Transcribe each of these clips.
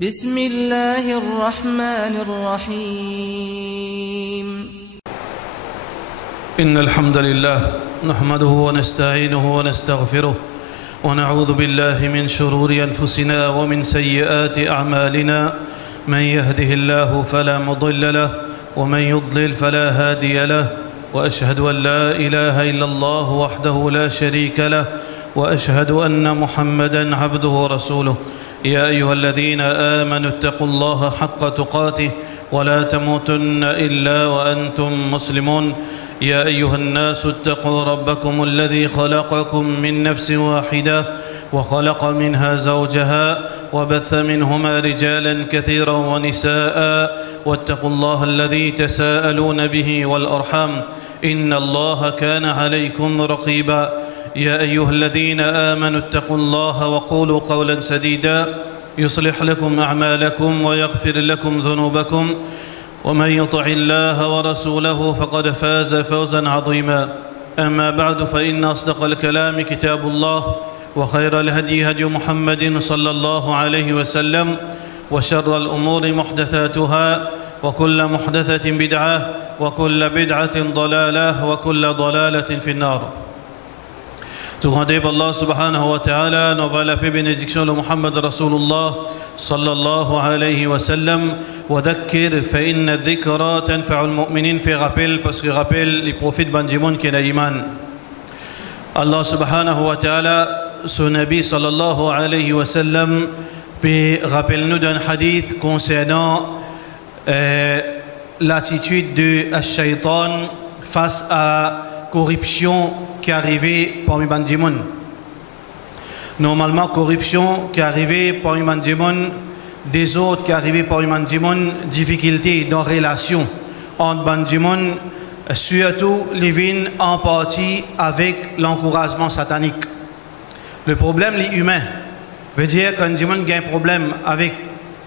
بسم الله الرحمن الرحيم. إن الحمد لله نحمده ونستعينه ونستغفره ونعوذ بالله من شرور أنفسنا ومن سيئات أعمالنا. من يهده الله فلا مضل له ومن يضلل فلا هادي له، وأشهد أن لا إله إلا الله وحده لا شريك له، وأشهد أن محمدًا عبده ورسوله. يا أيها الذين آمنوا اتقوا الله حق تقاته ولا تموتن إلا وأنتم مسلمون. يا أيها الناس اتقوا ربكم الذي خلقكم من نفس واحدة وخلق منها زوجها وبث منهما رجالا كثيرا ونساء، واتقوا الله الذي تساءلون به والأرحام إن الله كان عليكم رقيبا. يا أيها الذين آمنوا اتقوا الله وقولوا قولا سديدا يصلح لكم أعمالكم ويغفر لكم ذنوبكم، ومن يطع الله ورسوله فقد فاز فوزا عظيما. أما بعد، فإن أصدق الكلام كتاب الله، وخير الهدي هدي محمد صلى الله عليه وسلم، وشر الأمور محدثاتها، وكل محدثة بدعة، وكل بدعة ضلالة، وكل ضلالة في النار. Tout rendez Allah subhanahu wa ta'ala, nous va la paix bénédiction de Muhammad Rasulullah sallallahu alayhi wa sallam. Wa dhakkir fa inna dhikra tanfa'ul mu'minin, fait rappel parce que rappelle les prophètes bandimoun qui est l'iman. Allah subhanahu wa ta'ala, son Nabi sallallahu alayhi wa sallam, puis rappelle-nous d'un hadith concernant l'attitude de Shaitan face à corruption qui est arrivée parmi Bandimoun. Normalement, corruption qui est arrivée parmi Bandimoun, des autres qui est arrivée parmi Bandimoun, difficultés dans relation entre Bandimoun, surtout les vignes en partie avec l'encouragement satanique. Le problème, les humains, veut dire qu'un Bandimoun a un problème avec,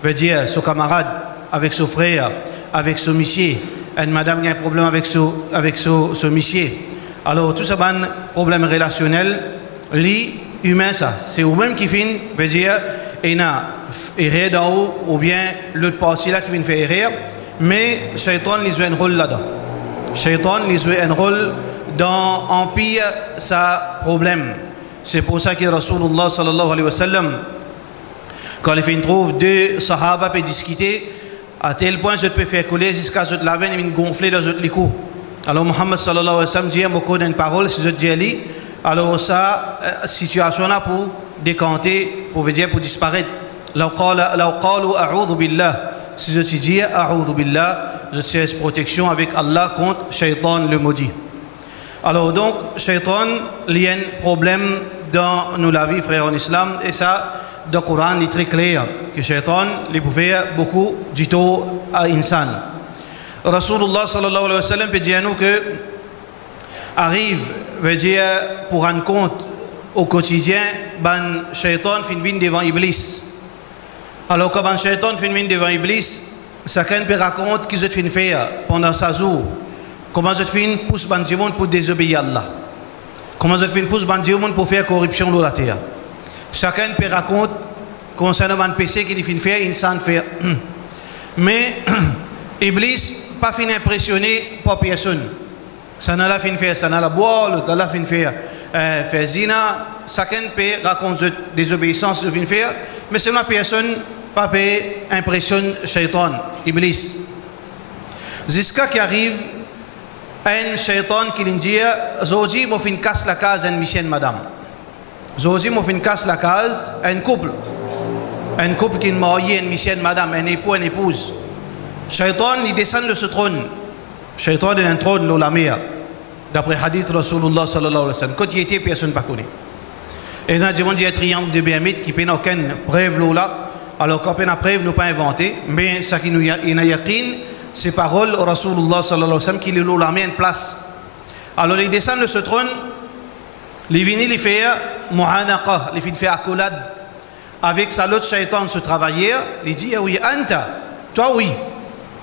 veut dire, son camarade, avec son frère, avec son monsieur, une madame a un problème avec son monsieur. Alors, tout ça, c'est un problème relationnel, l'humain, ça. C'est vous-même qui finit, veut dire, il y a erreur d'en haut, ou bien l'autre partie là qui vient faire erreur, mais Shaitan, il joue un rôle là-dedans. Shaitan, il joue un rôle dans empire, ça problème. C'est pour ça que Rasulullah sallallahu alayhi wa sallam, quand il trouve deux sahaba peut discuter, à tel point, je peux faire couler jusqu'à ce que la veine vienne gonfler dans les coups. Alors Muhammad sallallahu alayhi wa sallam dit beaucoup d'une parole, si je dis ali, alors ça situation là pour décanter, pour dire pour disparaître. Law qalu a'udhu billah, si je te dis a'udhu billah, je cherche protection avec Allah contre Shaitan le maudit. Alors donc Shaitan, il y a un problème dans nous la vie frères en islam, et ça dans le Coran est très clair que Shaitan il pouvait beaucoup du tout à insan. Rasulullah sallallahu alayhi wa sallam peut dire à nous que arrive, veut dire pour rendre compte au quotidien, ben Shaitan fin vient devant Iblis. Alors quand ben Shaitan fin vient devant Iblis, chacun peut raconter ce qu'il fait pendant sa jour. Comment je fin pousse ben du monde pour désobéir à Allah. Comment je fin pousse ben du monde pour faire corruption dans la terre. Chacun peut raconter concernant ben péché qu'il fin faire, il s'en fait. Mais Iblis pas fin impressionné par personne. Ça n'a la fin faire, ça n'a la boire, l'autre la fin faire zina. Chacun peut raconter des obéissances de fin faire, mais c'est une personne pas peut impressionner Shaitan, Iblis. Jusqu'à qui arrive un Shaitan qui lui dit Zoji m'a fin casse la case un mission madame. Zoji m'a fin casse la case un couple qui est marié une mission madame, un époux, une épouse. Shaitan, il descend de ce trône. Shaitan est un trône dans la mer. D'après hadith Rasulullah sallallahu alayhi wa sallam. Quand il était, personne ne connaît. Et là, il y a un triangle de Bermude qui n'a aucune preuve là. Alors, quand on a preuve, nous pas inventé. Mais ce qui nous y a yakin, c'est parole Rasulullah sallallahu alayhi wa sallam qui lui la met en place. Alors, il descend de ce trône. Il vient, il fait muhanaqa, il fait accolade avec sa l'autre Shaitan, ce travailleur. Il dit, oui, Anta, toi, oui.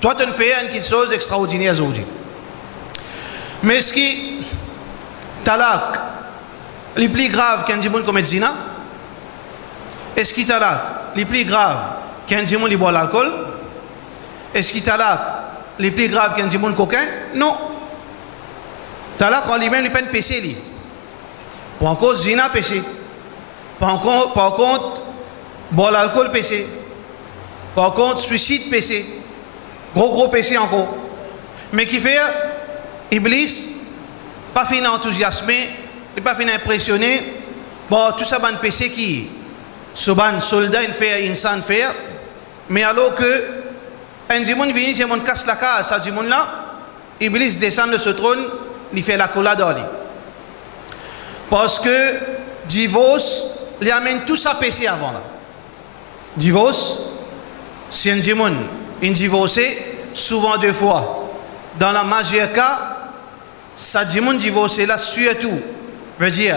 Toi, tu fais quelque chose d'extraordinaire aujourd'hui. Mais ce qui talak, le plus grave qu'un diable commet zina, est-ce qu'il talak, le plus grave qu'un dimon il boit l'alcool? Est-ce qu'il là les plus graves qu'un dimon coquin? Non. Talak en lui-même, il peut péché lui. Par contre, zina péché. Par contre, boire l'alcool péché. Par contre, suicide péché. Gros péché encore. Mais qui fait, Iblis, pas fini enthousiasmé, il pas fini impressionné. Bon, tout ça, c'est un péché qui, ce ban soldat, il fait, insan fait. Mais alors que, un dimon vient, il monte casse la case, ça dimon là, Iblis descend de ce trône, il fait la collade dans lui. Parce que, divorce, il amène tout ça péché avant là. Divorce, si un dimon, il divorcé, souvent 2 fois. Dans la majeure cas, ça dimon divorcé là, surtout, veut dire,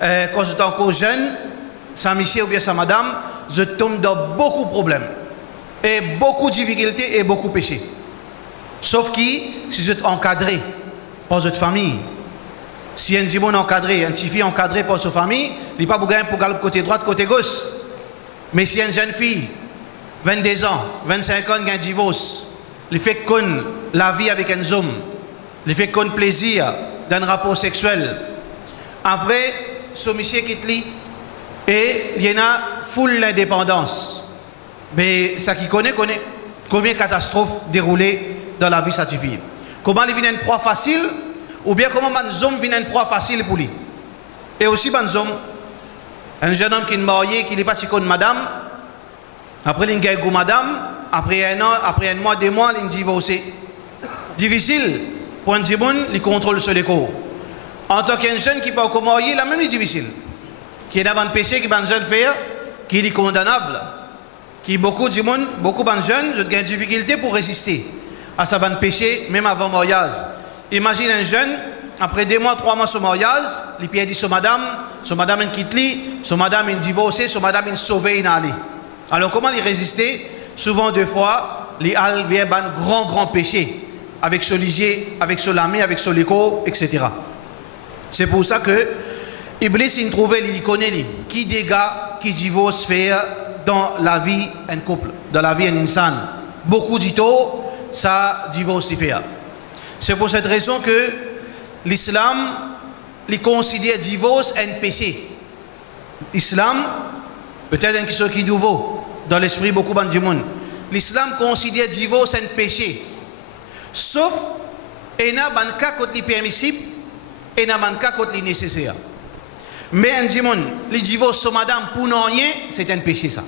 quand j'étais encore jeune, sa monsieur ou bien sa madame, je tombe dans beaucoup de problèmes. Et beaucoup de difficultés et beaucoup de péchés. Sauf que si je suis encadré par votre famille, si un dimon encadré, un petit fille encadré par sa famille, il n'est pas pour gagner pour aller côté droit, côté gauche. Mais si une jeune fille, 22 ans, 25 ans, a un divorce, il fait qu'on la vie avec un homme, il fait qu'on plaisir d'un rapport sexuel. Après, ce monsieur quitte lui et il y en a full l'indépendance. Mais ça qui connaît combien de catastrophes déroulées dans la vie de cette fille. Comment il vient une proie facile ou bien comment un homme vient une proie facile pour lui. Et aussi un jeune homme qui est marié, qui n'est pas si connu madame, après il gagne madame, après un an, après un mois, 2 mois, il est divorcé. Difficile pour un dimon, il contrôle sur les corps. En tant qu'un jeune qui n'est pas encore marié, la même est difficile. Qui est dans un péché, qui est un jeune faire, qui est condamnable. Qui beaucoup de monde, beaucoup de jeunes ont des difficultés pour résister à ce péché, même avant le mariage. Imagine un jeune, après 2 mois, 3 mois sur le mariage, il peut dire son madame il quitte lui, son madame il divorcé, son madame il sauvé, il allé. Alors comment il résister? Souvent 2 fois, il vient un grand péché, avec ce ligier, avec ce lamé, avec ce léco, etc. C'est pour ça que Iblis il trouvait, il connaît, qui dégâts, qui divorce faire dans la vie un couple, dans la vie un insan. Beaucoup d'ito, ça divorce il fait. C'est pour cette raison que l'islam il considère divorce un péché. L'islam, peut-être quelque chose qui est nouveau dans l'esprit beaucoup de monde. L'islam considère divorce un péché. Sauf, il y a un cas qui est permissible et il y a un cas qui est nécessaire. Mais un dimon, le divorce sur madame pour non rien, c'est un péché ça.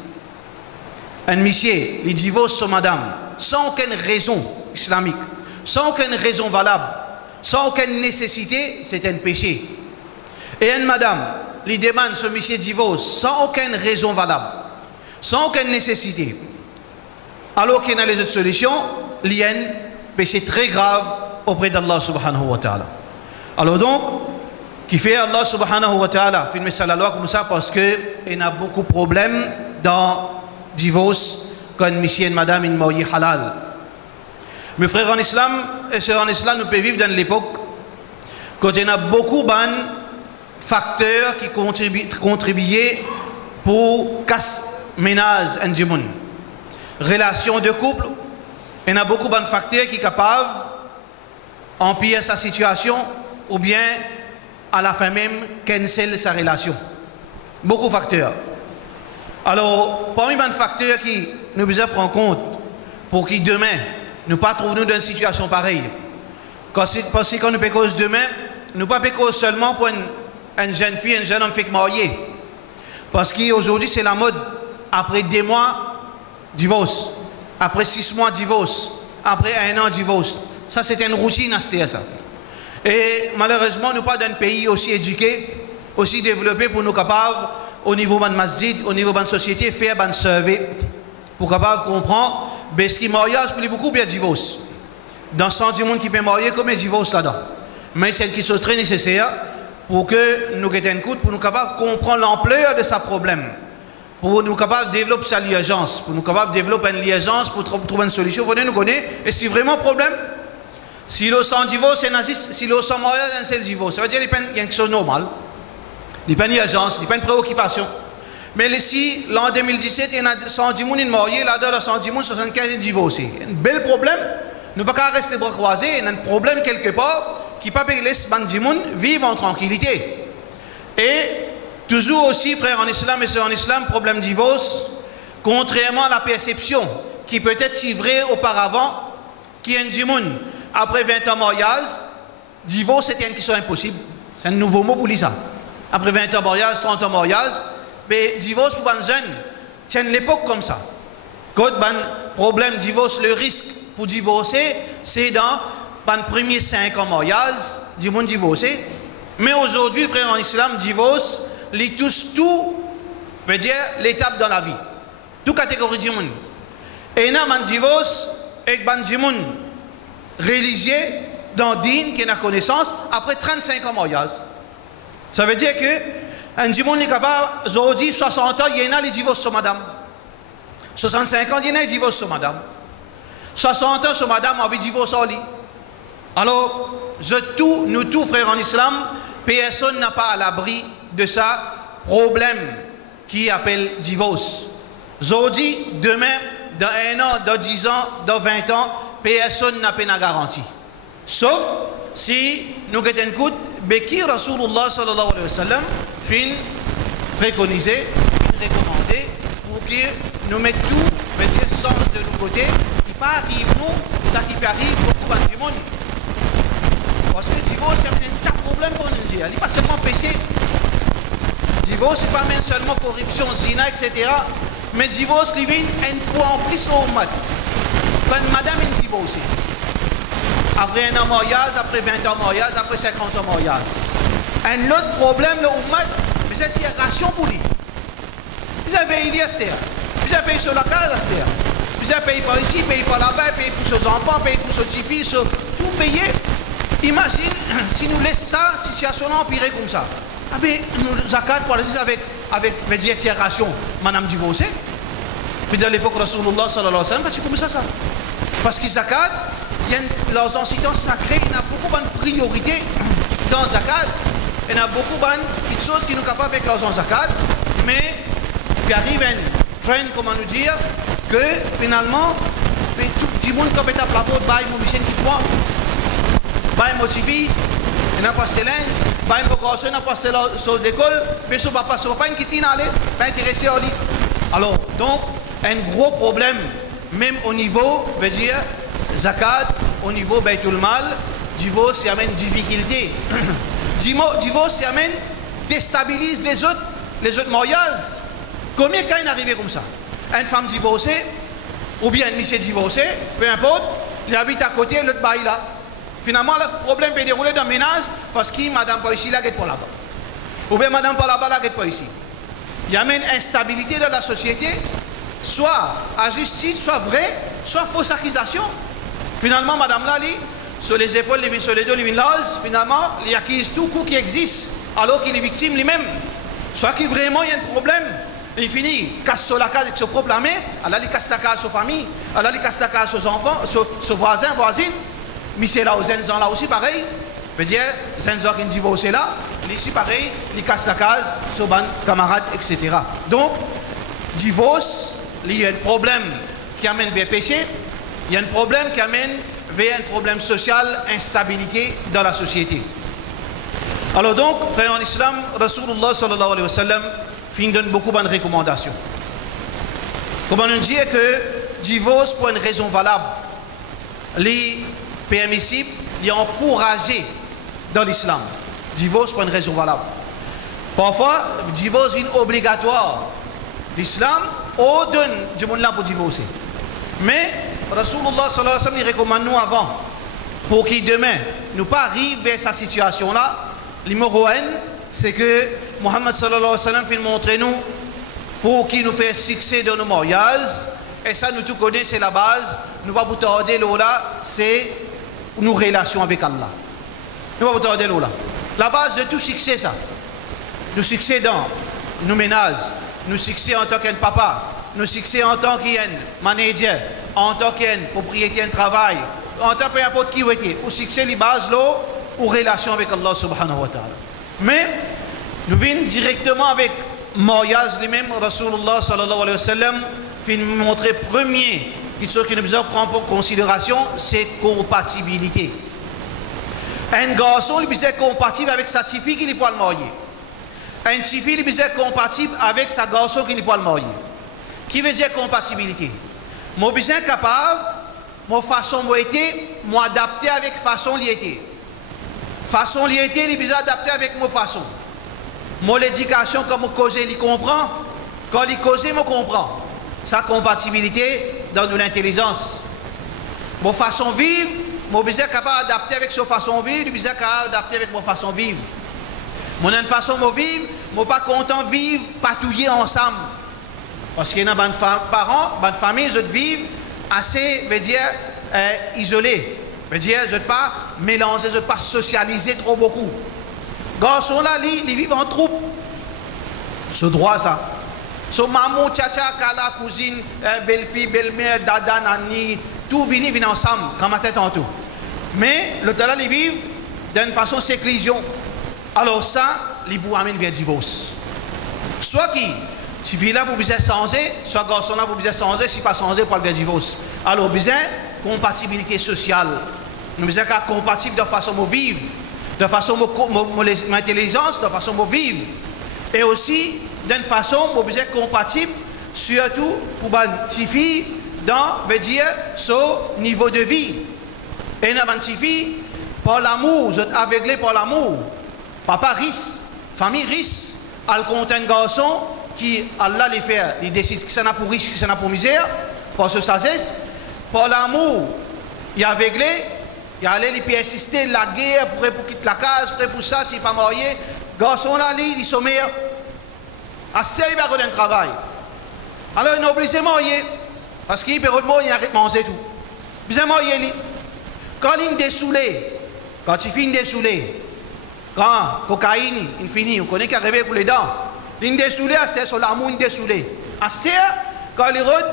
Un monsieur, le divorce sur madame, sans aucune raison islamique, sans aucune raison valable, sans aucune nécessité, c'est un péché. Et une madame, lui demande ce monsieur divorce sans aucune raison valable, sans aucune nécessité. Alors qu'il y a les autres solutions, il y a un péché très grave auprès d'Allah subhanahu wa ta'ala. Alors donc, qui fait Allah subhanahu wa ta'ala filmer ça la loi comme ça parce qu'il y a beaucoup de problèmes dans le divorce quand monsieur et madame sont mariés halal. Mes frères en islam et sœurs en islam, nous pouvons vivre dans l'époque quand il y a beaucoup de facteurs qui contribuent pour casser ménage en dimoun. Relation de couple, il y a beaucoup de facteurs qui sont capables d'empirer sa situation ou bien à la fin même cancel sa relation. Beaucoup de facteurs. Alors, parmi les facteurs qui nous devons prendre en compte pour que demain, nous ne pas trouver dans une situation pareille. Parce que quand nous peut cause demain, nous ne pas cause seulement pour une jeune fille, un jeune homme fait marié. Parce qu'aujourd'hui, c'est la mode. Après 2 mois, divorce. Après 6 mois, divorce. Après 1 an, divorce. Ça, c'est une routine à ce ça. Et malheureusement, nous ne sommes pas dans un pays aussi éduqué, aussi développé pour nous capables, au niveau de la masjid, au niveau de la société, faire un survey pour capable comprendre ce qui est mariage pour beaucoup bien divorce. Dans 100 du monde qui peut marier, combien de divorce là-dedans? Mais c'est qui sont très nécessaires pour que nous ayons une écoute, pour nous capables de comprendre l'ampleur de ce problème, pour nous capables de développer sa liaison, pour nous capables de développer une liaison, pour trouver une solution. Vous nous connaissez, est-ce qu'il y a vraiment un problème? Si l'on sans divorce, c'est naziste. Si l'on sans mariage, c'est un seul divorce. Ça veut dire qu'il y a quelque chose de normal. Il n'y a pas une urgence, il n'y a pas une préoccupation. Mais si l'an 2017, il y a 110 personnes mariées, là-dedans, 110 personnes, 75 divorcés. Un bel problème. Nous ne pouvons pas rester les bras croisés. Il y a un problème quelque part qui ne peut pas laisser les gens vivre en tranquillité. Et toujours aussi, frères en islam et sœurs en islam, problème divorce, contrairement à la perception qui peut être si vrai auparavant, qui est un djimoun après 20 ans de mariage, divorce c'est une question impossible. C'est un nouveau mot pour dire ça. Après 20 ans de mariage, 30 ans de mariage, mais divorce pour les jeunes, c'est une époque comme ça. Quand un problème divorce, le risque pour divorcer, c'est dans les premiers 5 ans de mariage, du monde divorcé. Mais aujourd'hui, frère en islam, divorce, il touche tout, veut dire l'étape dans la vie. Toute catégorie de monde. Et il y a un divorce avec un monde religieux, dans dîne, qui a connaissance, après 35 ans de mariage. Ça veut dire que un monde est capable, aujourd'hui, 60 ans, il y en a les divorces sur madame. 65 ans, il y en a les divorces sur madame. 60 ans sur madame, on veut divorcer en lit. Alors, nous tous, frères en islam, personne n'a pas à l'abri de ça problème qui appelle divorce. Aujourd'hui, demain, dans 1 an, dans 10 ans, dans 20 ans, personne n'a pas de garantie. Sauf si nous avons un coup, qui Rasulullah sallallahu alayhi wa sallam fin préconisé, fin recommandé pour que nous mettions tout, veut dire sens de nos côtés, qui pas arrive nous, ça qui peut arriver beaucoup de monde. Parce que divorce, c'est un tas de problèmes qu'on dit. Il n'est pas seulement péché. Divorce, ce n'est pas même seulement corruption, zina, etc. Mais divorce, il vient un point en plus au mat. Quand madame est divorcée, après 1 an de mariage, après 20 ans de mariage, après 50 ans de mariage. Un autre problème, le ummat, mais c'est une ration pour lui. Vous avez payé Esther. Vous avez payé sur la case Esther. Vous avez payé par ici, payé par là-bas, payé pour ses enfants, payé pour ses petits-fils, tout payé. Imagine si nous laissons ça, situation empirée comme ça. Ah ben, nous zakat pour aller avec médiation, madame divorcée. Puis dans l'époque Rasulullah sallallahu alayhi wa sallam, c'est comme ça. Parce que zakat, il y a leurs incidents sacrés, il y a beaucoup de priorités dans zakat. Il y a beaucoup de choses qui nous capables avec leurs zakat. Mais il arrive un train, comment nous dire, que finalement, tout le monde qui est à la porte, mon Michel qui croit. Bail motivé, il n'a pas de linge, bail motivation, il n'a pas de d'école, mais ce papa, ce papa, qui t'y allé, pas intéressé au lit. Alors, donc, un gros problème, même au niveau, veut dire, zakat, au niveau Baytul Mal, divorce, il amène difficulté. Divorce, il amène, déstabilise les autres mariages. Combien de cas il est arrivé comme ça? Une femme divorcée, ou bien un monsieur divorcé, peu importe, il habite à côté, l'autre bail là. Finalement, le problème peut dérouler dans le ménage parce que madame pas ici, la guette pas là-bas. Ou bien madame pas là-bas, la guette pas ici. Il y a une instabilité dans la société, soit à justice, soit vrai, soit fausse accusation. Finalement, madame là, sur les épaules, sur les deux, finalement, il accuse tout coup qui existe, alors qu'il est victime lui-même. Soit qu'il vraiment il y a un problème. Il finit, casse sur la case avec son propre main, alors il casse la case sur sa famille, alors il casse la case sur ses enfants, sur voisins, voisines. Michel là, aux Zenzan là aussi pareil. Veut dire, Zenzan qui est divorcé là, ici pareil, il casse la case, sur ban, camarades, etc. Donc, divorce, il y a un problème qui amène vers péché, il y a un problème qui amène vers un problème social, instabilité dans la société. Alors donc, frère en islam, Rasulullah sallallahu alayhi wa sallam, il donne beaucoup de recommandations. Comment on dit que divorce pour une raison valable, les permissible, il est encouragé dans l'islam. Divorce pour une raison valable. Parfois, divorce est obligatoire. L'islam ordonne du monde là pour divorcer. Mais Rasulullah sallallahu alayhi wa sallam recommande nous avant pour qu'il demain nous pas arrive vers cette situation là. Numéro 1, c'est que Mohammed sallallahu alayhi wa sallam fait montrer nous pour qu'il nous fasse succès dans nos mariages. Et ça, nous tout connaissons, c'est la base. Nous pas vous tarder là, c'est nos relations avec Allah. Nous pas vous tarder là. La base de tout succès, ça. Nous succès dans nos ménages, nous succès en tant qu'un papa, nous succès en tant qu'un manager, en tant qu'un propriétaire de travail, en tant que peu importe qui vous êtes. Ou succès, les bases là, ou relation avec Allah subhanahu wa ta'ala. Mais, nous venons directement avec mariage lui-même, Rasulullah sallallahu alayhi wa sallam, fait montrer premier, ce qui nous prend en considération, c'est compatibilité. Un garçon, il est compatible avec sa petite fille qui n'est pas le marier. Un petit fille, il est compatible avec sa garçon qui n'est pas le marier. Qui veut dire compatibilité? Moi, je suis capable, ma façon moi était, moi adapter avec façon li était. Façon li était, il est adapté avec ma façon. Mon l'éducation, comme cause, il comprend. Quand il cause, il comprend. Sa compatibilité dans de l'intelligence. Mon façon de vivre, mon besoin capable d'adapter avec sa façon de vivre, besoin capable d'adapter avec mon façon de vivre. Mon une façon de vivre, mon pas content de vivre, patouiller ensemble. Parce qu'il y a des parents, des familles, ils vivent assez, veut dire, isolés. Veut dire, je ne pas mélanger, je ne pas socialiser trop beaucoup. Garçons là, ils vivent en troupe. Ce droit, ça. So, maman, tcha-tcha, kala, cousine, belle-fille, belle-mère, dada, nani, tout vient ensemble, comme ma tête en tout. Mais, le talent, ils vivent d'une façon séclusion. Alors, ça, les bouts amènent vers le divorce. Soit qui, si fille là, vous besoin changer, soit garçon là, vous besoin changer, si pas changer, pour le divorce. Alors, besoin compatibilité sociale. Nous besoin qu'à compatible de façon de vivre, de façon de intelligence, de façon de vivre. Et aussi, d'une façon, vous besoin compatible, surtout pour les petites filles, dans, veut dire, son niveau de vie. Et dans les petites filles, par l'amour, vous êtes aveuglés par l'amour. Papa riche, famille riche, elle compte un garçon qui, Allah les fait, il décide que ça n'a pour riche, que ça n'a pour misère, par ce sagesse, par l'amour, il est aveuglé, il allait lui persister la guerre, prêt pour quitter la case, prêt pour ça, s'il n'est pas marié. Garçon là, il est sommaire. Assez, il va avoir un travail. Alors, il est obligé de marier. Parce qu'il peut il arrête de manger tout. Il est marié. Quand il est dessoulé, quand il finit dessoulé, quand cocaïne, il finit, on connaît qu'il arrive pour les dents. Il est dessoulé, c'est sur l'amour, il est dessoulé. Assez, quand il rentre,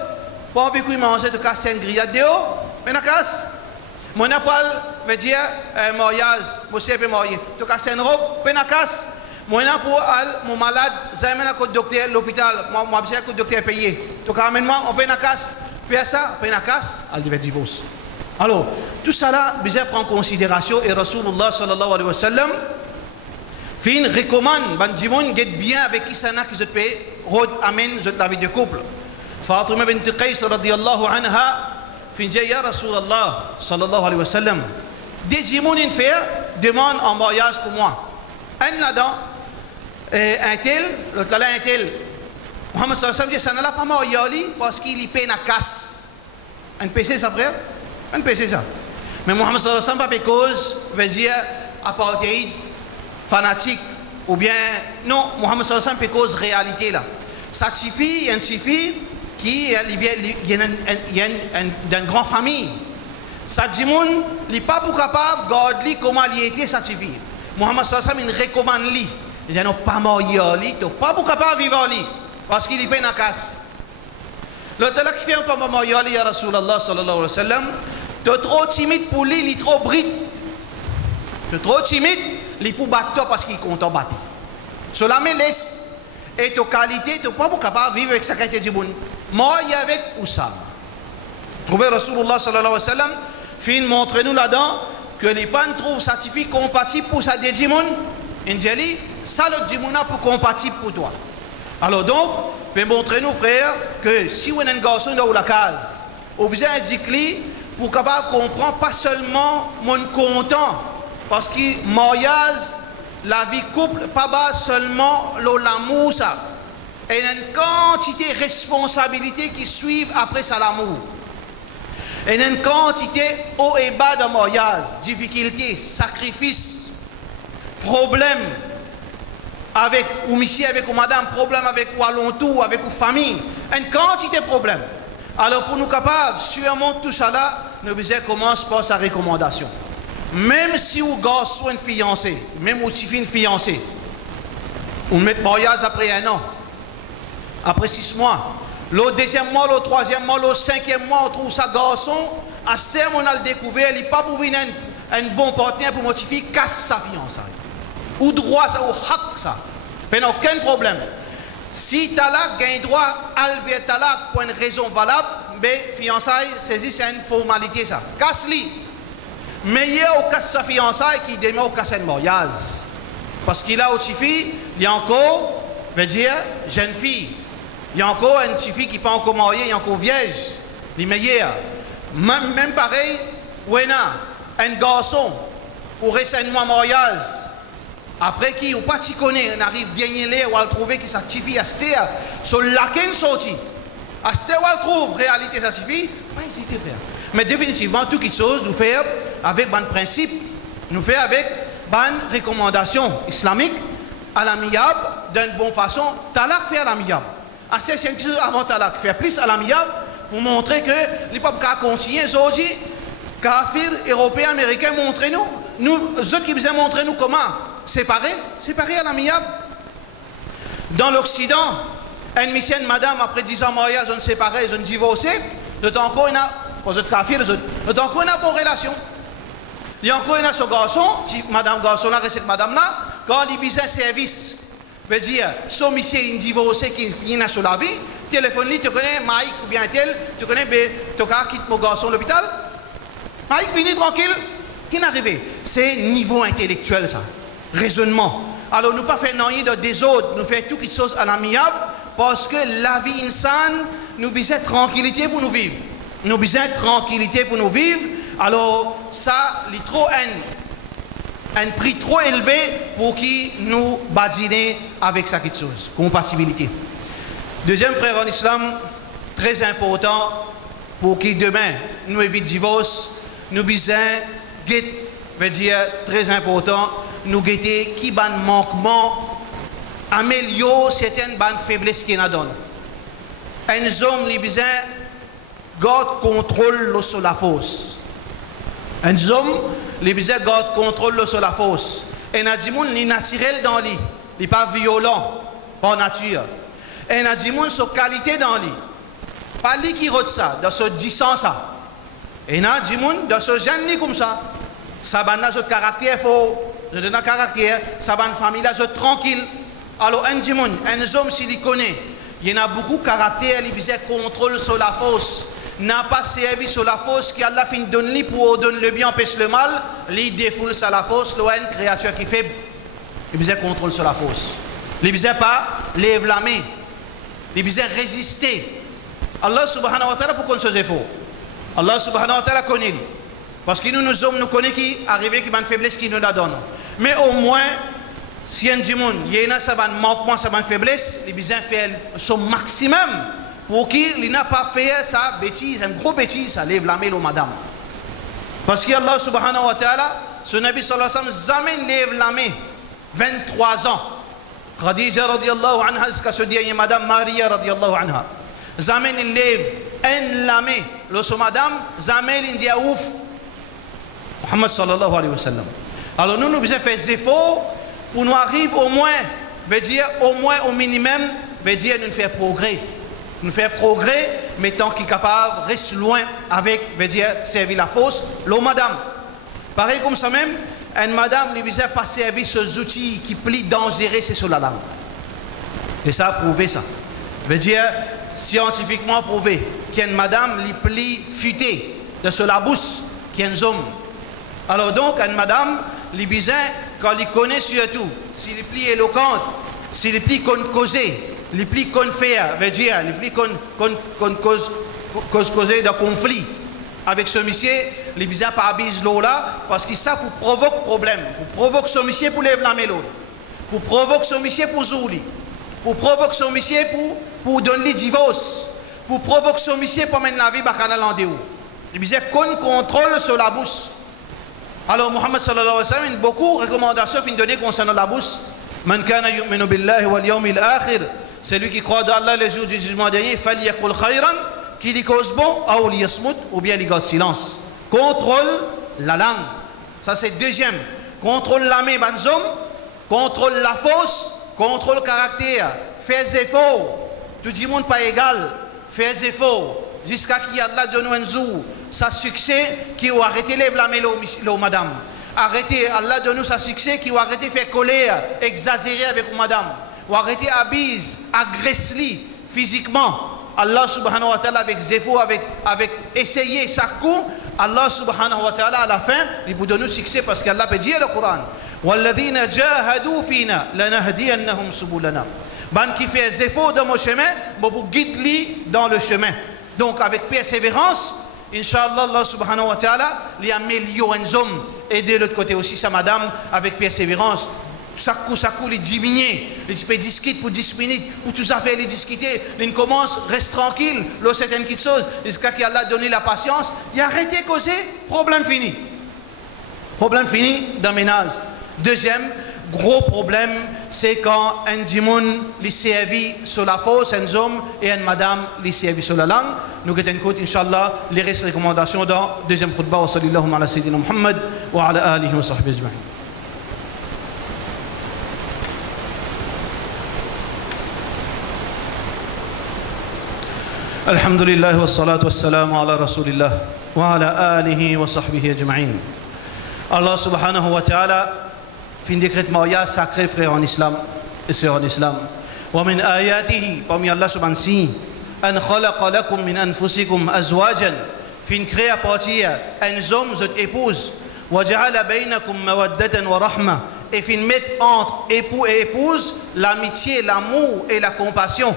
pas envie qu'il mange, il casse une grillade dehors, il casse. Mon appel veut dire mariage, monsieur peut marier. Tu casses une robe, il casse. Moi, pour mon malade, j'amène à docteur l'hôpital, moi, j'ai un docteur payé. Tu amène-moi, on paye la casse. Faire ça, paye la casse, elle devait divorce. Alors, tout ça là, besoin prendre en considération et Rasulullah sallallahu alayhi wa sallam, fin recommande, bandimon, get bien avec qui ça n'a qui se paye, rod amène, la vie de couple. Fatima bint Qais radiyallahu anha, fin dit, ya Rasulullah sallallahu alayhi wa sallam, des jimon in faire, demande en mariage pour moi. Un là-dedans, un tel, l'autre là, un tel. Mohammed sallallahu alayhi wa sallam dit, ça n'a pas marié parce qu'il y paye la casse. Un PC, ça frère? Un PC, ça. Mais Mohammed sallallahu alayhi wa sallam, pas cause, veut dire apartheid, fanatique, ou bien, non, Mohammed sallallahu alayhi wa sallam, cause réalité là. Ça suffit, il y a une fille qui vient d'une grande famille. Ça dit, il n'est pas capable de garder comment il était, ça suffit. Mohammed sallallahu alayhi wa sallam, il recommande lui. Il dit non, pas marié, il n'est pas capable de vivre lui, parce qu'il est peine à casse. L'autre là qui fait un peu marié, il y a Rasulallah sallallahu alayhi wa sallam, tu es trop timide pour lui, il est trop bride. Tu es trop timide, il est pour battre parce qu'il est content de battre. Cela me laisse, et ta qualité, tu n'es pas capable de vivre avec sa qualité du monde. Marié avec Oussama. Trouvez Rasulullah sallallahu alayhi wa sallam, fin montre-nous là-dedans, que les pannes trouvent certifié compatible pour sa dédimon, il dit, ça le dimona pour compatible pour toi. Alors donc, peut montrer nous frères que si on a un garçon dans la case, obligé à dire pour capable comprendre pas seulement mon content, parce que mariage, la vie couple, pas bas seulement l'amour ça. Et il y a une quantité de responsabilités qui suivent après ça l'amour. Et il y a une quantité haut et bas de mariage, difficultés, sacrifices, problèmes avec ou monsieur, avec ou madame, problèmes avec ou alentour, avec ou famille, une quantité de problèmes. Alors pour nous capables de surmonter tout ça là, nous besoin commencer par sa recommandation. Même si vous garçon une fiancée, même si vous une fiancée, on met mariage après 1 an, après 6 mois. Le 2e mois, le 3e mois, le 5e mois, on trouve ça garçon. À ce terme, on a le découvert, il n'est pas pour venir un bon partenaire pour motiver, casse sa fiançaille. Ou droit ça, ou hack ça. Il n'y a aucun problème. Si talak gagne droit à lever talak pour une raison valable, mais fiançailles, c'est une formalité ça. Casse-li. Mais il y a au cas sa fiançailles qui démarre au cas de mariage. Parce qu'il a aussi fille, il y a encore, veut dire, jeune fille. Il y a encore une petite fille qui n'est pas encore mariée, il y a encore vierge. Les meilleurs. Même pareil, où il y a un garçon, ou récemment mariage, après qui, ou pas t'y connaît, on arrive dernier là, on va trouver que sa petite fille a sté, sur laquelle sorti. À sté, on va trouver réalité sa petite fille, pas hésiter frère. Mais définitivement, tout quelque chose, nous fait avec un principe, nous fait avec une recommandation islamique à l'amiable, d'une bonne façon, talak fait à l'amiable. Assez simple avant talak, faire plus à l'amiable pour montrer que les peuples continuent aujourd'hui, kafir, européens, américains, montrez-nous, nous autres qui vous montrer nous comment séparer à l'amiable. Dans l'Occident, une mission madame après 10 ans mariage, on séparé, on divorcé, de temps qu'on a, pour les kafir, de temps qu'on a pour relation. Il y a encore un garçon, si madame garçon là, recette madame là, quand il a un service, veut dire, son monsieur est divorcé qui finit sur la vie, téléphone, tu connais Mike ou bien tel, tu connais, tu quittes mon garçon à l'hôpital. Mike finit tranquille, qui n'est arrivé? C'est niveau intellectuel ça, raisonnement. Alors nous ne pas faire rien de désordre, nous faisons tout quelque chose à l'amiable, parce que la vie insane, nous besoin de tranquillité pour nous vivre. Nous besoin de tranquillité pour nous vivre. Alors, ça, il est trop un prix trop élevé pour qui nous badiner avec ça quelque chose. Compatibilité. Deuxième frère en islam, très important pour qui demain nous évite divorce, nous besoin veut dire très important, nous guetter qui ban manquement, améliorer certaines ban faiblesses qui nous donnent. Un homme, il besoin garde contrôle sur la force. Un homme, les besoins garde contrôle sur la force. Et un dimoun, il est naturel dans lui. Il n'est pas violent, par nature. Et un dimoun, sa qualité dans lui. Pas lui qui rôde ça, dans ce disant ça. Et un dimoun, dans ce jeune comme ça. Ça va dans ce caractère fort, dans un caractère, ça va dans famille, là, tranquille. Alors, un dimoun, un homme, s'il connaît, il y en a beaucoup de caractères, il besoin contrôle sur la force. N'a pas servi sur la force qui Allah fin donne pour donner le bien, empêche le mal, il défoule sur la force, là une créature qui est faible. Il besoin contrôle sur la force. Il besoin pas lève la main. Il besoin résister. Allah subhanahu wa ta'ala pour qu'on se faux. Allah subhanahu wa ta'ala connaît. Parce que nous hommes nous connaissons qui arrive qui a une faiblesse qui nous la donne. Mais au moins, si un dimanche, il y a un manquement, une faiblesse, il besoin faire son maximum. Pour qui il n'a pas fait sa bêtise, une grosse bêtise, ça lève la main au madame. Parce que Allah subhanahu wa ta'ala, ce Nabi sallallahu alayhi wa sallam, jamais lève la main. 23 ans. Khadija radiallahu anha, jusqu'à ce dernier madame Maria radiallahu anha. Jamais il lève la main. Lorsque madame, jamais il dit ouf. Muhammad sallallahu alayhi wa sallam. Alors nous devons faire des efforts pour nous arriver au moins, veut dire au moins au minimum, veut dire nous faire progrès. Nous faire progrès, mais tant qu'il est capable, reste loin avec, veut dire, servir la force, l'eau madame. Pareil comme ça même, une madame, il ne pas servir ces outils qui plient dangereux, c'est sur la langue. Et ça a prouvé ça. Veut dire, scientifiquement prouvé, qu'il y a une madame, qui plie futé de sur la bouche, qui est un homme. Alors donc, une madame, il besoin, quand il connaît surtout, s'il est plie éloquente, s'il est plie causer, les plis qu'on fait, veut dire, les plis qu'on causer de conflit avec ce monsieur, les bizarres par bise l'eau là, parce que ça pour provoque problème, pour provoque ce monsieur pour lever la mélode, pour provoque ce monsieur pour zouli, pour provoque ce monsieur pour donner le divorce, pour provoque ce monsieur pour mener la vie à la landéo. Les bizarres qu'on contrôle sur la bouche. Alors Muhammad sallallahu alayhi wa sallam, beaucoup de recommandations fin données concernant la bouche. Man kana yu'minu billahi wal yawmil akhir. C'est lui qui croit dans Allah les jours du jugement dernier, falyakul khayran, qui dit cause bon, ou bien il garde silence. Contrôle la langue. Ça c'est deuxième. Contrôle la main, banzom. Contrôle la force. Contrôle le caractère. Fais efforts. Tout le monde pas égal. Fais efforts. Jusqu'à qu'il y a là de nous un jour. Sa succès qui a arrêté lève la main, madame. Arrêtez, Allah donne nous sa succès qui a arrêté faire colère, exagérer avec madame. ou arrêter à bise, agresse-li physiquement. Allah subhanahu wa ta'ala avec zéfo, avec essayer sa coup, Allah subhanahu wa ta'ala à la fin, il vous donne le succès parce qu'Allah peut dire le Coran. وَالَّذِينَ جَاهَدُوا فِينَا لَنَهْدِيَنَّهُمْ سُبُلَنَا. Ban qui fait zéfo dans mon chemin, vous guide-li dans le chemin. Donc avec persévérance, Inch'Allah, Allah subhanahu wa ta'ala, il améliore un homme, et de l'autre côté aussi sa madame, avec persévérance. Ça coup, les 10 minutes, les peut discuter pour 10 minutes, ou tout ça fait les discuter, il commence, reste tranquille, là c'est une petite chose, jusqu'à qu'il a donné la patience, il a arrêté de causer, problème fini. Problème fini dans ménage. Deuxième, gros problème, c'est quand un djimoun les servi sur la fausse, un homme et une madame les servi sur la langue. Nous allons écouter, Inch'Allah, les restes recommandations dans le deuxième khutbah. Wa sallallahu ala sayyidina Muhammad wa ala alihi wa sahbihi ajma'in. Alhamdulillah wa salatu wa salam ala rasulillah wa ala alihi wa sahbihi ajma'in. Allah subhanahu wa ta'ala fin décret mariage sacré frère en islam et sœurs en islam. Wa min ayatihi, parmi Allah subhanahu wa ta'ala, an khalaqa lakum min anfusikum azwajan, fin créer à partir un homme, votre épouse, wa ja'ala bainakum mawaddatan wa rahma, et fin mettre entre époux et épouse l'amitié, l'amour et la compassion.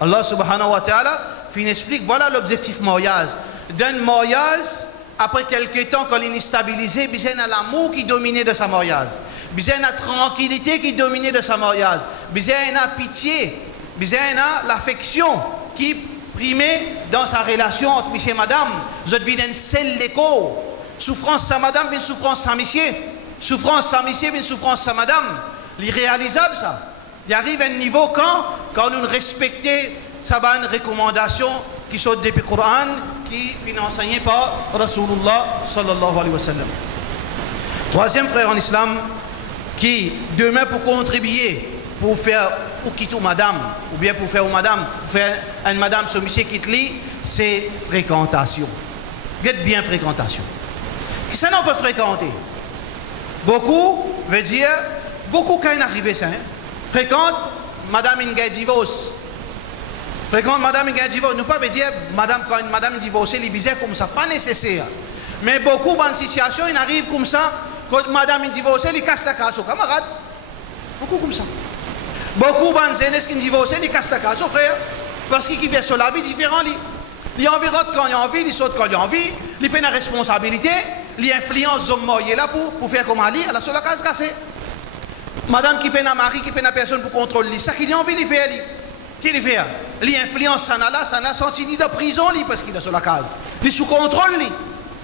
Allah subhanahu wa ta'ala fin explique, voilà l'objectif mariage. D'un mariage, après quelques temps, quand il est stabilisé, il y a l'amour qui dominait de sa mariage. Il y a la tranquillité qui dominait de sa mariage. Il y a la pitié. Il y a l'affection qui primait dans sa relation entre monsieur et madame. Vous êtes une seule déco. Souffrance sans madame, une souffrance sans monsieur. Souffrance sans monsieur, une souffrance sans madame. L'irréalisable, ça. Il arrive à un niveau quand nous respectons sa bonne recommandation qui sort depuis le Coran, qui est enseigné par Rasulullah sallallahu alayhi wa sallam. Troisième frère en islam, qui demain pour contribuer, pour faire ou quitter madame, ou bien pour faire ou madame, pour faire une madame sur monsieur quitte lui, c'est fréquentation. Get bien fréquentation. Qui ça on peut fréquenter? Beaucoup veut dire, beaucoup quand il arrive ça, fréquente madame une divorce. Fréquente madame une divorce. Nous ne pouvons pas dire madame quand une madame divorcée, il bizarre comme ça, pas nécessaire. Mais beaucoup dans situation, il arrive comme ça, quand madame est divorcée, il casse la case aux camarades. Beaucoup comme ça. Beaucoup dans jeunesse qui divorcée, il casse la case aux frères. Parce qu'il fait sur la vie différent. Il environne quand il a envie, il saute quand il a envie, il prend la responsabilité, il influence l'homme marié là pour faire comme Ali, elle a sur la case cassée. Madame qui peine à mari, qui peine à personne pour contrôler, ça qu'il a envie de faire. Qui le fait? Il influence ça n'a sorti ni de prison parce qu'il est sur la case. Il est sous contrôle.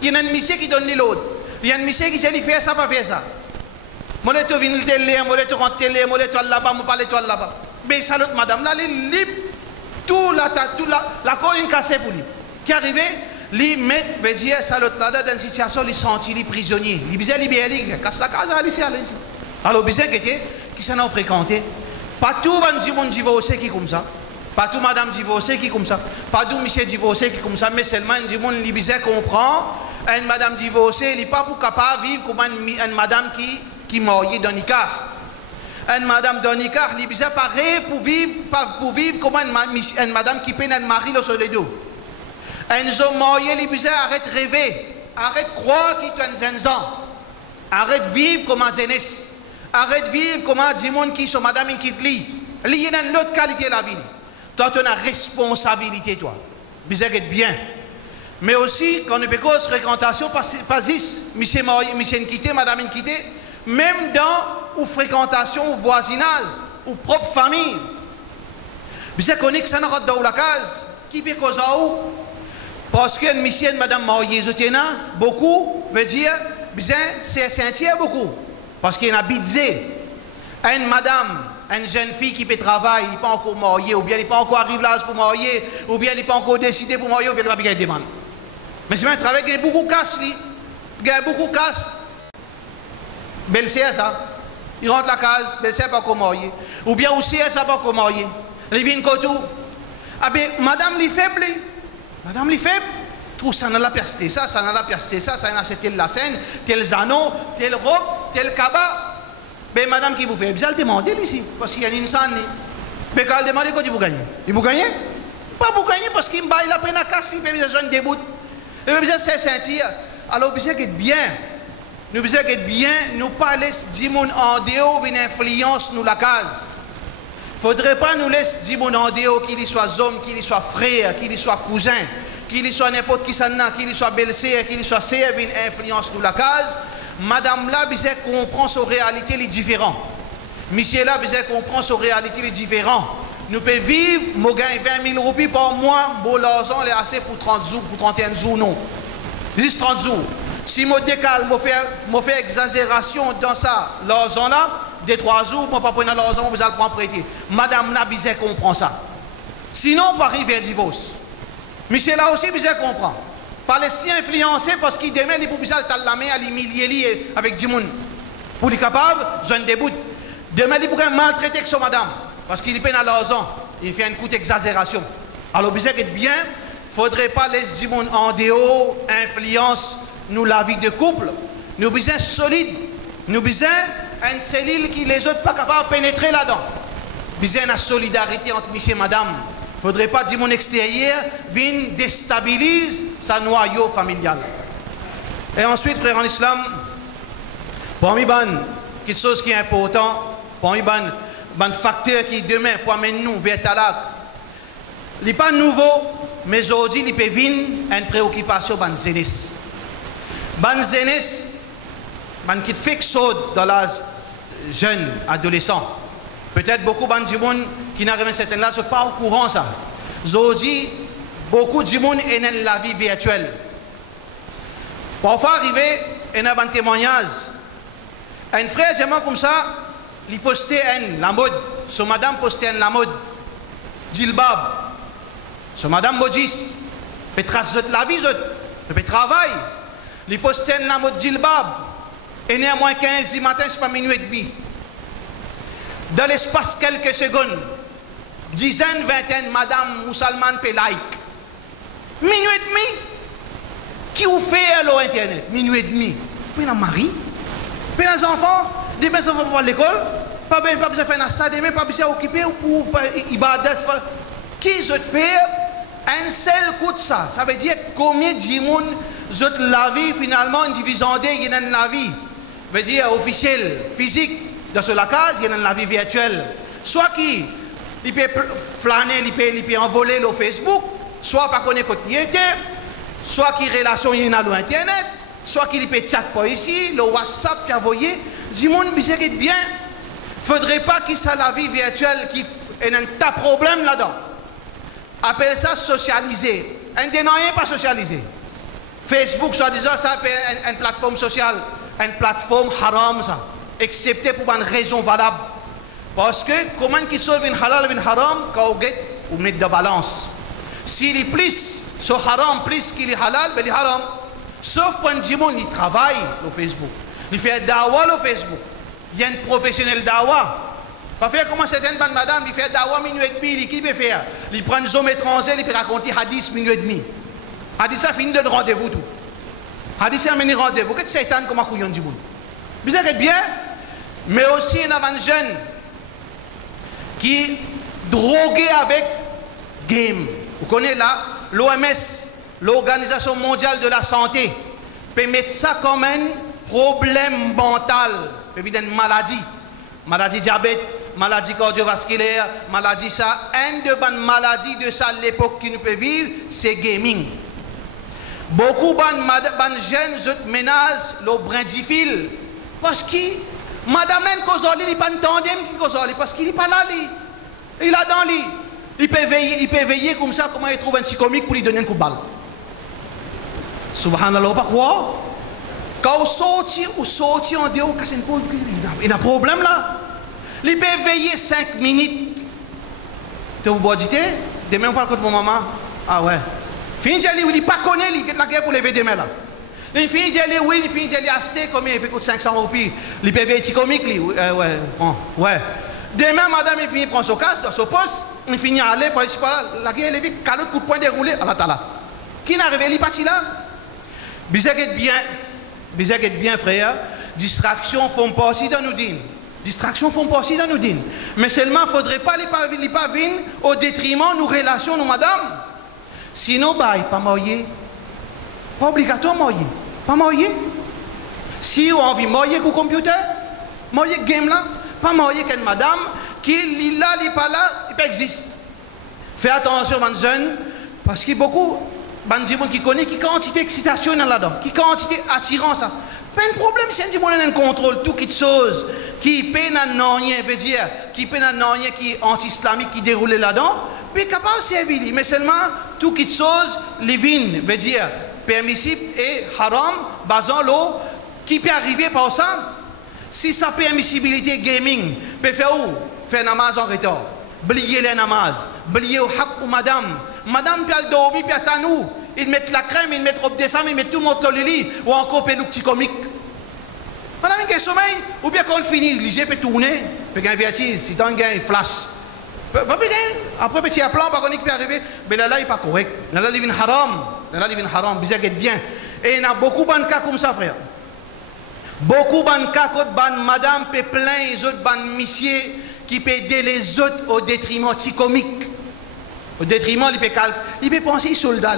Il y a un monsieur qui donne l'autre. Il y a un monsieur qui dit il fait ça, pas faire ça. Moi je viens de télé, moi je rentre télé, moi je là-bas, moi parle toi là-bas. Mais ça l'autre madame là, il libre tout la cour est cassée pour lui. Qui arrive, il met veut dire ça l'autre là dans une situation il senti il prisonnier. Il bizarre libéré, il casse la case allez. Alors bizarre qui s'en a fréquenté. Pas tout le divorcé qui est comme ça. Pas tout madame divorcée qui est comme ça. Pas tout monsieur divorcé qui est comme ça. Mais seulement un monde qui comprend. Une madame divorcée, elle n'est pas capable de vivre comme une madame qui est mariée dans Nikah. Une madame dans Nikah, elle n'est pas pareil pour vivre comme une madame qui peine un mari sur les dos. Un homme marié, il arrête de rêver. Arrête de croire qu'il est un zinzan. Arrête de vivre comme un zénès. Arrête de vivre comme un monde qui est madame qui te lit. Il y a une autre qualité de la vie. Toi, tu as une responsabilité, toi. Bizarre bien. Mais aussi, quand on peut cause fréquentation, pas juste, monsieur quitté, madame quitté, même dans ou fréquentation, ou voisinage, ou propre famille. Bizarre qu'on est que ça n'a pas dans la case. Qui peut causer où? Parce que monsieur et madame mariée, beaucoup veut dire, bizarre, c'est sentir beaucoup. Parce qu'il y a un bidé. Une madame, une jeune fille qui peut travailler, il n'est pas encore mariée, ou bien il n'est pas encore arrivé là pour marier, ou bien il n'est pas encore décidé pour marier, ou bien il n'a pas de demande. Mais c'est un travail qui a beaucoup de casse. Il y a beaucoup de casse. Belle-sœur, ça. Il rentre la case, belle-sœur pas encore mariée. Ou bien aussi, elle n'a pas encore mariée. Elle vient de tout. Ah bien, madame les faibles. Madame les faibles. Tout ça n'a la piasté, ça n'a la piasté, ça n'a tel la scène, tel zanon, tel robe, tel cabas. Mais madame qui vous fait, vous allez demander ici, parce qu'il y a une insane. Mais quand il demande quoi, vous gagnez. Il vous gagnez? Pas vous gagner parce qu'il m'a la peine à casser, il a besoin de début. Il a besoin de se sentir. Alors, il besoin d'être bien. Nous besoin d'être bien, nous pas laisser du monde en dehors une influence nous la case. Faudrait pas nous laisser du monde en dehors qu'il soit homme, qu'il soit frère, qu'il soit cousin, qu'il soit n'importe qui s'en a, qu'il soit belle-sœur, qu'il soit sœur, une influence nous la case. Madame là, besoin comprendre sa réalité les différents. Monsieur là, besoin comprendre sa réalité les différents. Nous pouvons vivre, nous gagnons 20 000 roupies par mois, bon l'argent est assez pour 30 jours, pour 31 jours, non. Juste 30 jours. Si je décale, je fais exagération dans ça, l'argent là, des 3 jours, je ne vais pas prendre l'argent, je vais le prendre prêter. Madame là, besoin comprend ça. Sinon, on va arriver à divorce. Monsieur là aussi, besoin comprendre. Pas les si influencés parce qu'il demain, il peut la main à l'humilier avec du monde. Pour les capables, jeune début. Demain, il pourrait maltraiter avec son madame. Parce qu'il peine à l'argent, il fait une coûte exagération. Alors, besoin d'être bien, il ne faudrait pas laisser du monde en dehors, influence nous la vie de couple. Nous besoin solide. Nous besoin une cellule qui les autres pas capables de pénétrer là-dedans. Besoin de solidarité entre monsieur et madame. Il ne faudrait pas du monde extérieur vienne déstabiliser sa noyau familial. Et ensuite, frère en islam, parmi quelque chose qui est important, parmi un facteur qui demain pour amener nous vers Talak. Il n'est pas nouveau, mais aujourd'hui il peut venir une préoccupation de la jeunesse. La jeunesse, qui fait que dans l'âge jeune, adolescent. Peut-être beaucoup de gens qui n'arrivent à certain âge ne sont pas au courant de ça. Aujourd'hui, beaucoup de gens sont dans la vie virtuelle. Parfois arriver, il y a un témoignage. Un frère, j'aime comme ça, il postait la mode. Son madame postait la mode. Djilbab. Son madame modis. Il trace la vie, il travaille. Il postait la mode djilbab. Et néanmoins 15 du matin, c'est pas minuit et demi. Dans l'espace quelques secondes, dizaines, vingtaines, madame musulmane peut like. Minuit et demi. Qui vous fait à l'internet? Minuit et demi. Puis un mari, puis les enfants, demain ça va à l'école, pas besoin de faire un stade, demain pas besoin d'occuper ou pour ibadat. Qui se fait un seul coup de ça? Ça veut dire combien de gens la vie finalement une division en deux, il y a la vie. Ça veut dire officiel, physique, dans ce case, il y a la vie virtuelle. Soit qui, il peut flâner, il peut envoler le Facebook, soit pas connaître côté il était, soit qui relation il y a sur internet, soit qu'il peut chat pas ici, le WhatsApp qui a envoyé, du monde bien bien. Faudrait pas qu'il soit la vie virtuelle qui ait un tas de problèmes là-dedans. Appelle ça socialiser. Un dénoyé pas socialiser. Facebook, soi-disant, ça c'est une plateforme sociale, une plateforme haram ça, excepté pour une raison valable. Parce que comment qu'il sauve une halal et une haram quand vous mettez de balance. S'il est plus sur haram plus qu'il est halal, ben il est haram. Sauf quand il travaille au Facebook. Il fait dawa au Facebook. Il y a un professionnel dawa. Pas faire comment certaines madame, il fait dawa minuit et demi, qui peut faire? Il prend des hommes étrangers, il peut raconter hadith minuit et demi. Hadith ça finit de rendez-vous tout. Hadith ça finit rendez-vous. Qu'est-ce que c'est comme un couillon du monde? Vous savez bien, mais aussi il y a un jeune qui drogué avec game. Vous connaissez là, l'OMS, l'Organisation mondiale de la santé, peut mettre ça comme un problème mental, évidemment une maladie diabète, maladie cardiovasculaire, maladie ça, une de bonnes maladies de ça l'époque qui nous peut vivre, c'est gaming. Beaucoup de jeunes ménages le brindifil parce que madame Kozoli n'est pas un tandem qui Kozoli parce qu'il n'est pas là il est dans lui. Il peut veiller comme ça comment il trouve un petit comique pour lui donner un coup de balle. Subhanallah, pas quoi? Quand vous sortez en dehors, il y a un problème là. Il peut veiller 5 minutes. Tu vous bois demain on parle contre mon maman. Ah ouais. Fini de dire, il pas connaît la guerre pour lever demain là. Il finit de dire, oui, il finit de dire, acheter combien? Il peut coûter 500 roupies. Il peut veiller petit comique, ouais. Ouais. Demain, madame, il finit de prendre son casque, son poste. Il finit à aller, par ici, par là. La guerre est levée, calotte coup de poing déroulé. Allah Ta'ala. Qui n'a arrivé, il passe là? Bizarre bien, frère. Distraction font partie de nous dire. Distractions font partie dans nos dînes. Mais seulement, il ne faudrait pas les pas venir au détriment de nos relations, nous, madame. Sinon, bah, pas marié. Pas obligatoire marié. Pas marié. Si vous avez envie de marier avec le computer, marier avec game là, pas marier avec une madame qui est là, il n'est pas là, il pas existe. Faites attention, les jeunes, parce qu'il y a beaucoup de gens qui connaissent qui quantité d'excitation là-dedans, qui quantité d'attirance. Pas de problème si on a un contrôle, tout qui chose, qui peine à rien, veut dire, qui peine à rien qui est anti-islamique, qui déroule là-dedans, puis capable de servir. Mais seulement, tout qui chose, les vins, veut dire, permissible et haram, basant l'eau, qui peut arriver par ça. Si sa permissibilité gaming, peut faire où? Faire namaz en retard. Oublier les namaz. Oublier au haq ou madame. Madame peut dormir, peut à nous. Ils mettent la crème, ils mettent robe de femme, ils mettent tout le monde dans le lit. Ou encore, peut nous petit comique. Madame, il y a un sommeil. Ou bien quand on finit, l'IG peut tourner. Peut gagner vertige. Si tu as un flash. Après, petit plan, par contre, il peut arriver. Mais là, il n'est pas correct. Là, il est haram. Là, il est haram. Bien. Et il y a beaucoup de cas comme ça, frère. Beaucoup de cas quand madame peut plaindre les autres messieurs qui peut aider les autres au détriment comique. Au détriment, il peut penser soldat.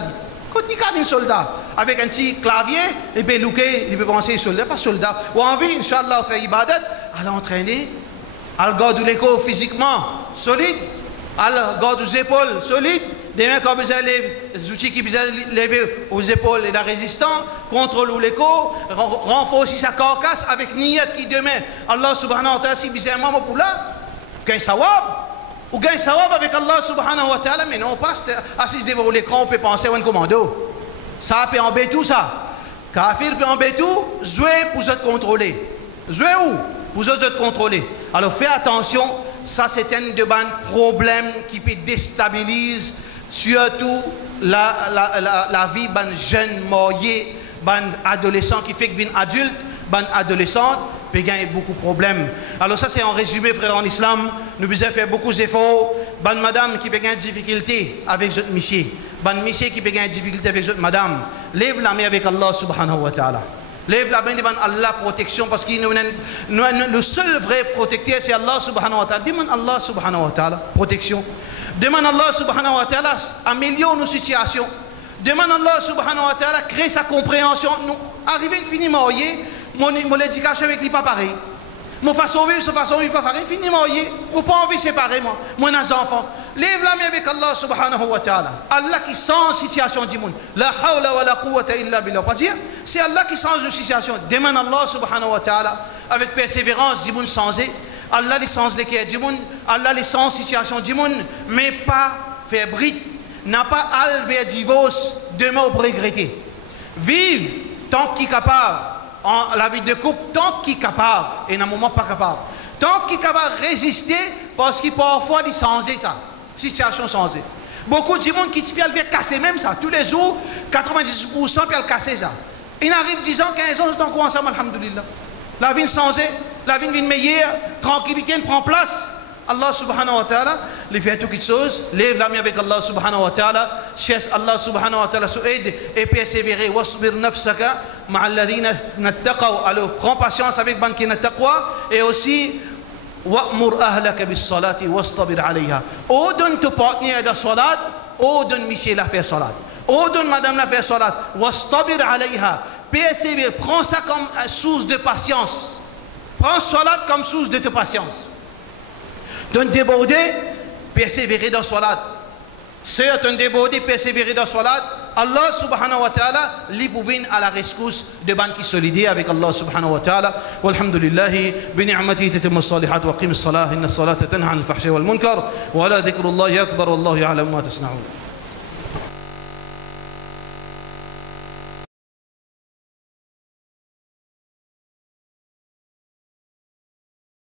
Quand il y a un soldat avec un petit clavier, il peut looker, il peut penser soldat, pas soldat. Ou envie, Inch'Allah, faire ibadat, à l'entraîner, à garder les corps physiquement solide, à garder les épaules solides. Demain, quand vous avez les outils qui vous lever aux épaules et la résistance, contrôle l'écho, renforcer sa carcasse avec niyat qui demain, Allah subhanahu wa ta'ala, si vous avez un pour là, gagne sawab, ou gagne sawab avec Allah subhanahu wa ta'ala, mais non, pas assis devant l'écran, on peut penser à un commando. Ça peut embêter tout ça. Kafir peut embêter tout, jouer pour vous contrôler. Jouer où? Pour vous contrôler. Alors faites attention, ça c'est un de bons problèmes qui peut déstabiliser surtout la vie d'un jeune marié, d'un adolescent qui fait que vient adulte, d'un adolescente, peut gagner beaucoup de problèmes. Alors ça c'est en résumé, frère en islam, nous devons faire beaucoup d'efforts. Ban madame qui peut gagner des difficultés avec votre monsieur, ban monsieur qui peut gagner des difficultés avec votre madame, lève la main avec Allah subhanahu wa ta'ala. Lève la main devant Allah protection parce que le seul vrai protecteur c'est Allah subhanahu wa ta'ala. Demande Allah subhanahu wa ta'ala protection. Demande Allah subhanahu wa ta'ala améliore nos situations. Demande Allah subhanahu wa ta'ala crée sa compréhension. Nous arriver à finir marié, mon éducation avec lui pas pareil. Mon façon de vivre, pas pareil. Finir marié, ou pas envie de séparer moi. Moi un enfant. Lève la main avec Allah subhanahu wa ta'ala. Allah qui sent la situation du monde. La hawla wa la quwwata illa billah. Pas dire, c'est Allah qui change la situation. Demande Allah subhanahu wa ta'ala avec persévérance du monde changé. Allah les sens les qui du monde, Allah les sens situation du monde, mais pas faire bride, n'a pas al vers divorce demain pour regretter. Vive tant qu'il est capable, en la vie de couple, tant qu'il est capable, et dans un moment pas capable. Tant qu'il est capable de résister, parce qu'il parfois il changer ça, situation changée. Beaucoup de monde qui peuvent le casser même ça, tous les jours, 90% peuvent le casser ça. Il arrive 10 ans, 15 ans, tout en quoi ensemble, alhamdoulilah. La vie changée. La vie devient meilleure, tranquillité prend place. Allah subhanahu wa ta'ala, les fait toutes choses, lève la main avec Allah subhanahu wa ta'ala, cherche Allah subhanahu wa ta'ala sous aide et persévérer. Wasbir nafsaka ma'alladhina nattaqaw. Alors prends patience avec ban qui nattaqwa et aussi wa'mur ahlaka bis salati wastabir alayha. Ou donne ton partenaire de salat, ou donne monsieur la faire salat. Ou donne madame la faire salat, wastabir alayha. Persévère, prends ça comme source de patience. Prends salat comme source de ta patience. Ton débordé, persévérer dans salat. C'est ton débordé, persévérer dans salat. Allah subhanahu wa ta'ala, l'ibuvin à la rescousse de ban qui solidé avec Allah subhanahu wa ta'ala. Walhamdulillahi, bi ni'matihi tatimmu as-salihat wa qim as-salah, inna as-salata tanha 'anil fahsha'i wal munkar, wa la dhikrullahi akbar wallahu ya'lamu ma tasna'un.